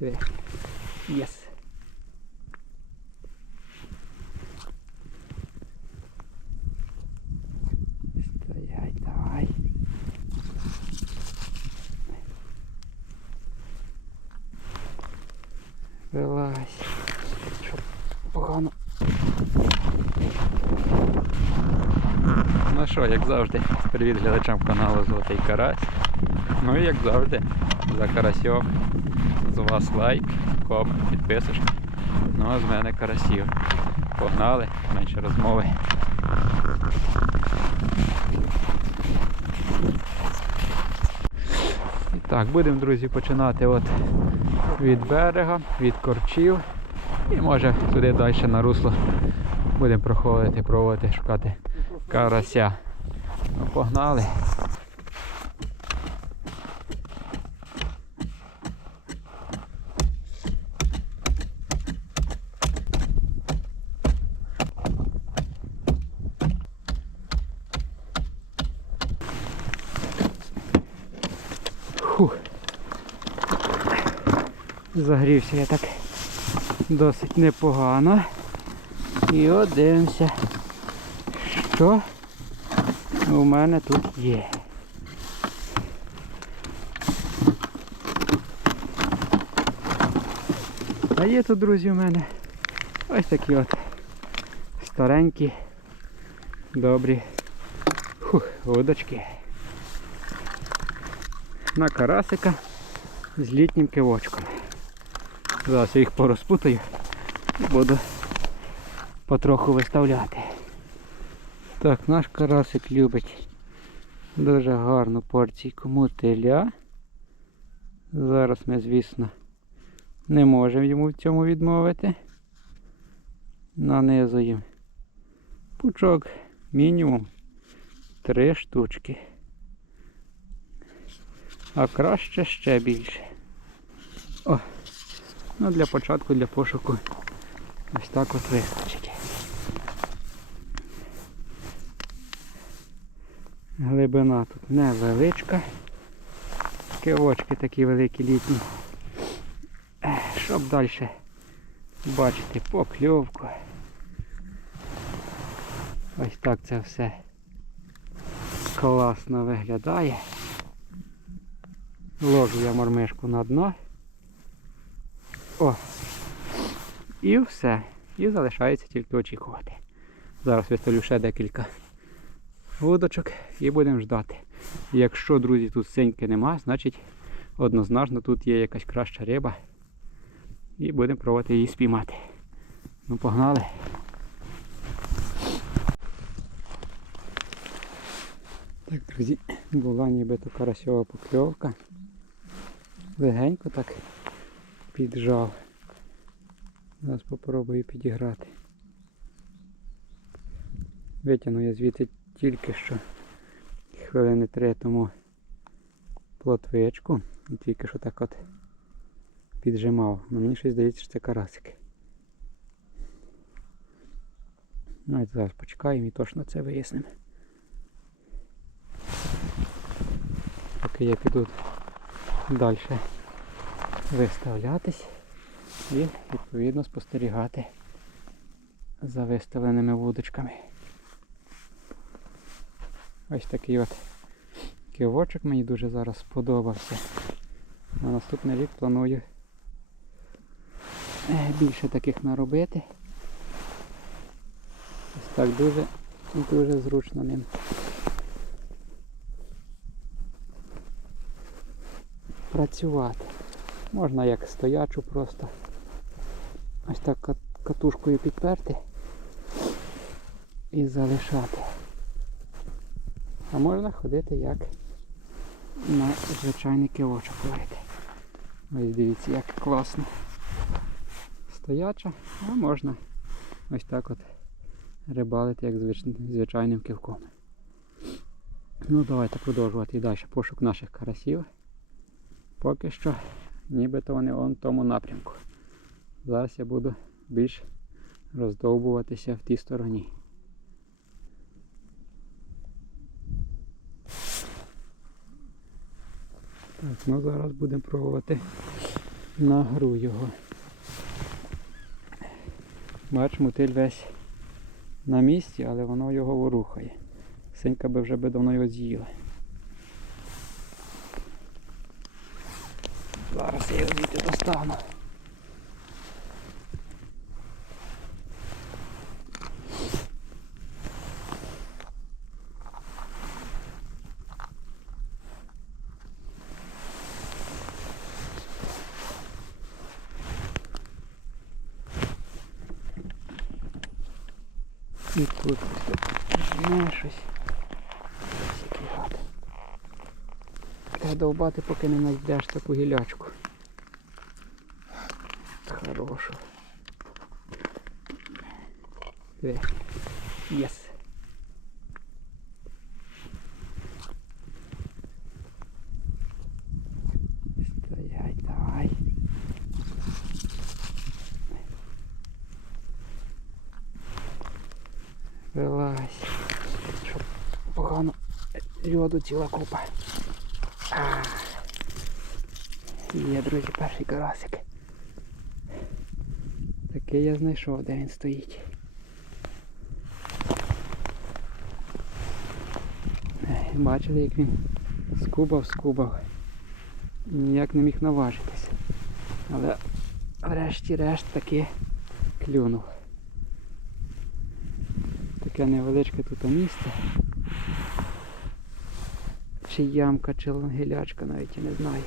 Диви. Єс. Стоять, давай. Вилазь. Щоб погано. Ну що, як завжди, привіт глядачам каналу Золотий Карась. Ну і як завжди, за карасьом. З вас лайк, комент, підписочка. Ну а з мене карасів. Погнали, менше розмови. І так, будемо, друзі, починати от від берега, від корчів. І може туди далі на русло будемо проходити, пробувати шукати карася. Ну, погнали. Загрівся я так досить непогано. І от дивимося, що у мене тут є. А є тут, друзі, у мене ось такі от старенькі, добрі фух, удочки. На карасика з літнім кивочком. Зараз я їх порозпутаю і буду потроху виставляти. Так, наш карасик любить дуже гарну порційку мотиля. Зараз ми, звісно, не можемо йому в цьому відмовити. Нанизуємо пучок мінімум три штучки. А краще ще більше. О, ну для початку, для пошуку ось так от вистачить. Глибина тут невеличка. Кивочки такі великі літні. Щоб далі бачити покльовку. Ось так це все класно виглядає. Ложу я мормишку на дно. О! І все. І залишається тільки очікувати. Зараз виставлю ще декілька вудочок і будемо ждати. Якщо, друзі, тут синьки нема, значить однозначно тут є якась краща риба. І будемо пробувати її спіймати. Ну погнали. Так, друзі, була нібито карасьова покльовка. Легенько так піджав. Зараз попробую підіграти. Витягну я звідти тільки що хвилини три тому плотвичку і тільки що так от піджимав. Ну, мені щось здається, що це карасик. Ну, от зараз почекаємо і точно це вияснимо. Поки я піду далі виставлятись і відповідно спостерігати за виставленими вудочками. Ось такий от кивочок мені дуже зараз сподобався. На наступний рік планую е, більше таких наробити. Ось так дуже дуже зручно ним. Працювати. Можна як стоячу просто. Ось так катушкою підперти і залишати. А можна ходити як на звичайний кивочок ловити. Ось дивіться, як класно. Стояча, а можна ось так от рибалити, як звичайним кивком. Ну давайте продовжувати і далі пошук наших карасів. Поки що нібито вони вон в тому напрямку. Зараз я буду більш роздовбуватися в тій стороні. Так, ну зараз будемо пробувати на гру його. Бач, мотиль весь на місці, але воно його ворухає. Синька би вже би давно його з'їла. Зараз я його звідти достану. І тут щось. Треба довбати, поки не знайдеш таку гілячку. Хорошу. Диви. Єс. Стоять, давай. Вилазь. Щоб погано льоду ціла купа. Є, друзі, перший карасик. Такий я знайшов, де він стоїть. Бачили, як він скубав, скубав. І ніяк не міг наважитися. Але врешті-решт таки клюнув. Таке невеличке тут місце. Чи ямка, чи гілячка, навіть я не знаю.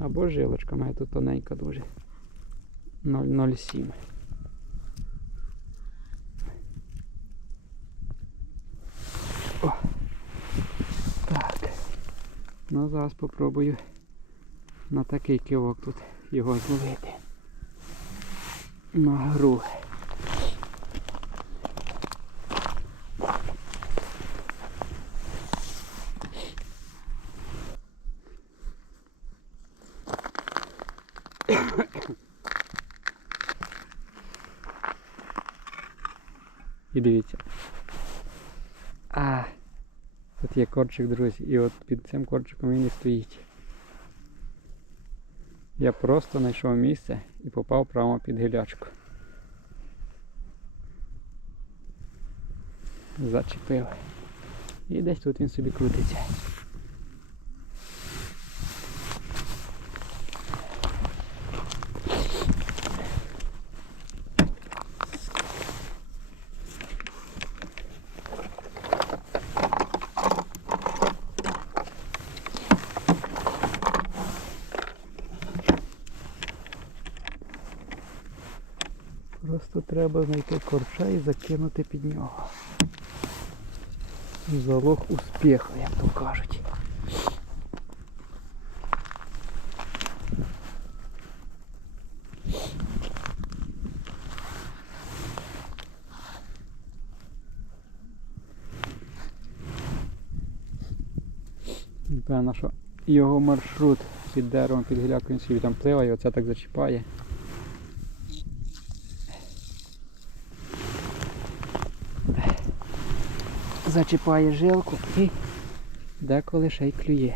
Або жилочка має тут тоненька дуже. 0,07. О! Так. Ну зараз попробую на такий кивок тут його зловити. На гру. І дивіться. А, тут є корчик, друзі, і от під цим корчиком він і стоїть. Я просто знайшов місце і попав прямо під гілячку. Зачепив. І десь тут він собі крутиться. Просто треба знайти корча і закинути під нього. Залог успіху, як то кажуть. Певно, що його маршрут під деревом, під гілякою собі там пливає, оце так зачіпає. Зачіпає жилку і деколи ще й клює.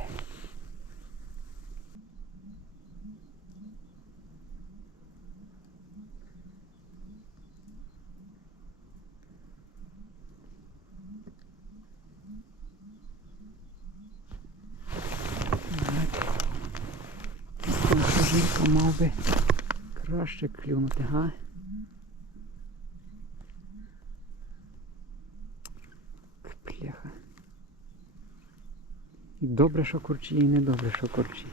Краще клюнути, га? Пляха. І добре, що курчі, і не добре, що курчі.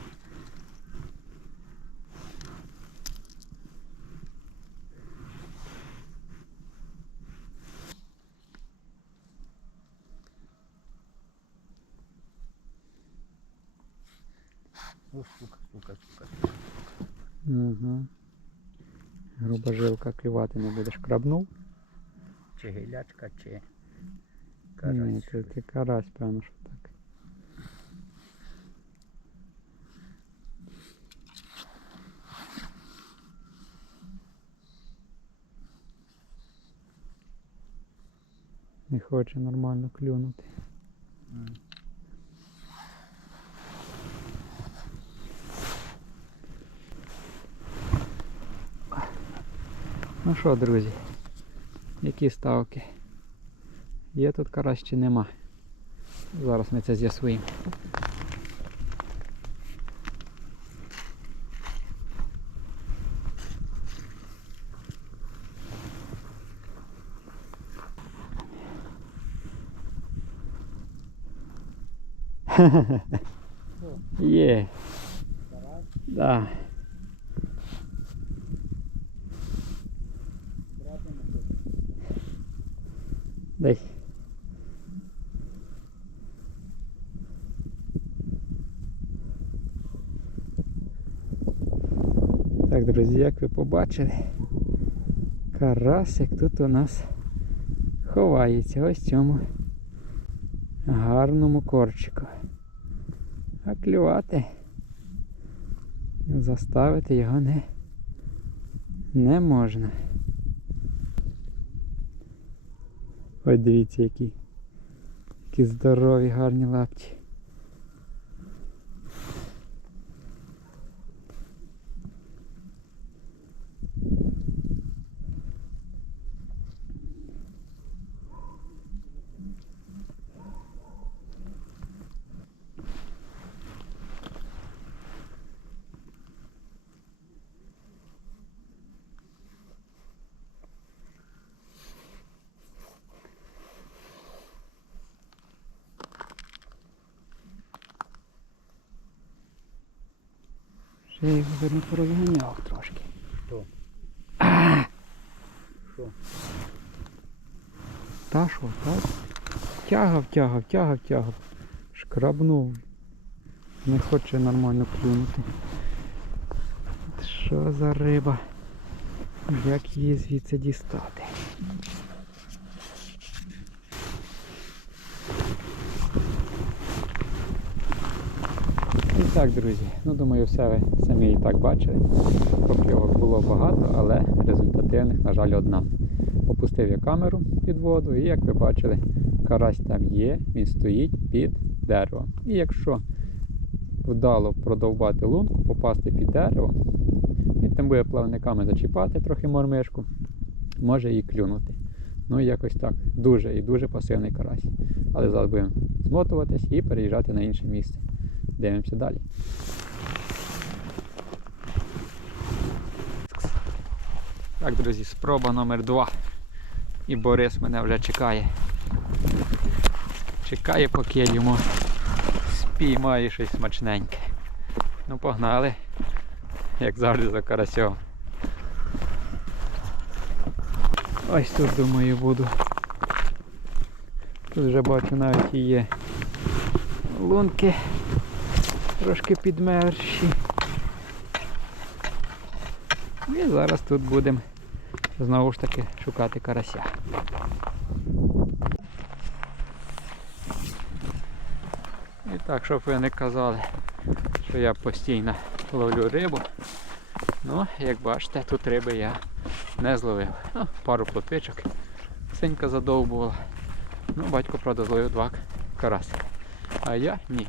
Угу. Груба жилка клювати не будеш. Крабнув? Чи гілячка, чи карась. Ні, це, карась, прям що так. Не хоче нормально клюнути. Ну что, друзья, какие ставки? Є тут карась чи нема? Зараз ми це з'ясуємо. Є. Да. Десь. Так, друзі, як ви побачили, карасик тут у нас ховається ось цьому гарному корчику. А клювати заставити його не, не можна. Ось дивіться, які, які здорові, гарні лапті. Ще його видно порозганяв трошки. Що? Що? Та що, так? Тягав, тягав, тягав, тягав. Шкрабнув. Не хоче нормально клюнути. Що за риба? Як її звідси дістати? Так, друзі, ну думаю, все ви самі і так бачили. Покльовок було багато, але результативних, на жаль, одна. Опустив я камеру під воду, і як ви бачили, карась там є, він стоїть під деревом. І якщо вдало продовбати лунку, попасти під дерево, він там буде плавниками зачіпати трохи мормишку, може її клюнути. Ну якось так. Дуже і дуже пасивний карась. Але зараз будемо змотуватись і переїжджати на інше місце. Дивимося далі. Так, друзі, спроба номер два. І Борис мене вже чекає. Чекає, поки я йому спіймаю щось смачненьке. Ну погнали, як завжди за карасьом. Ось тут думаю буду. Тут вже бачу навіть і є лунки трошки підмерші. І зараз тут будемо знову ж таки шукати карася. І так, щоб ви не казали, що я постійно ловлю рибу. Ну, як бачите, тут риби я не зловив. Ну, пару плотвичок. Синька задовбувала. Ну, батько, правда, зловив два карасика. А я ні.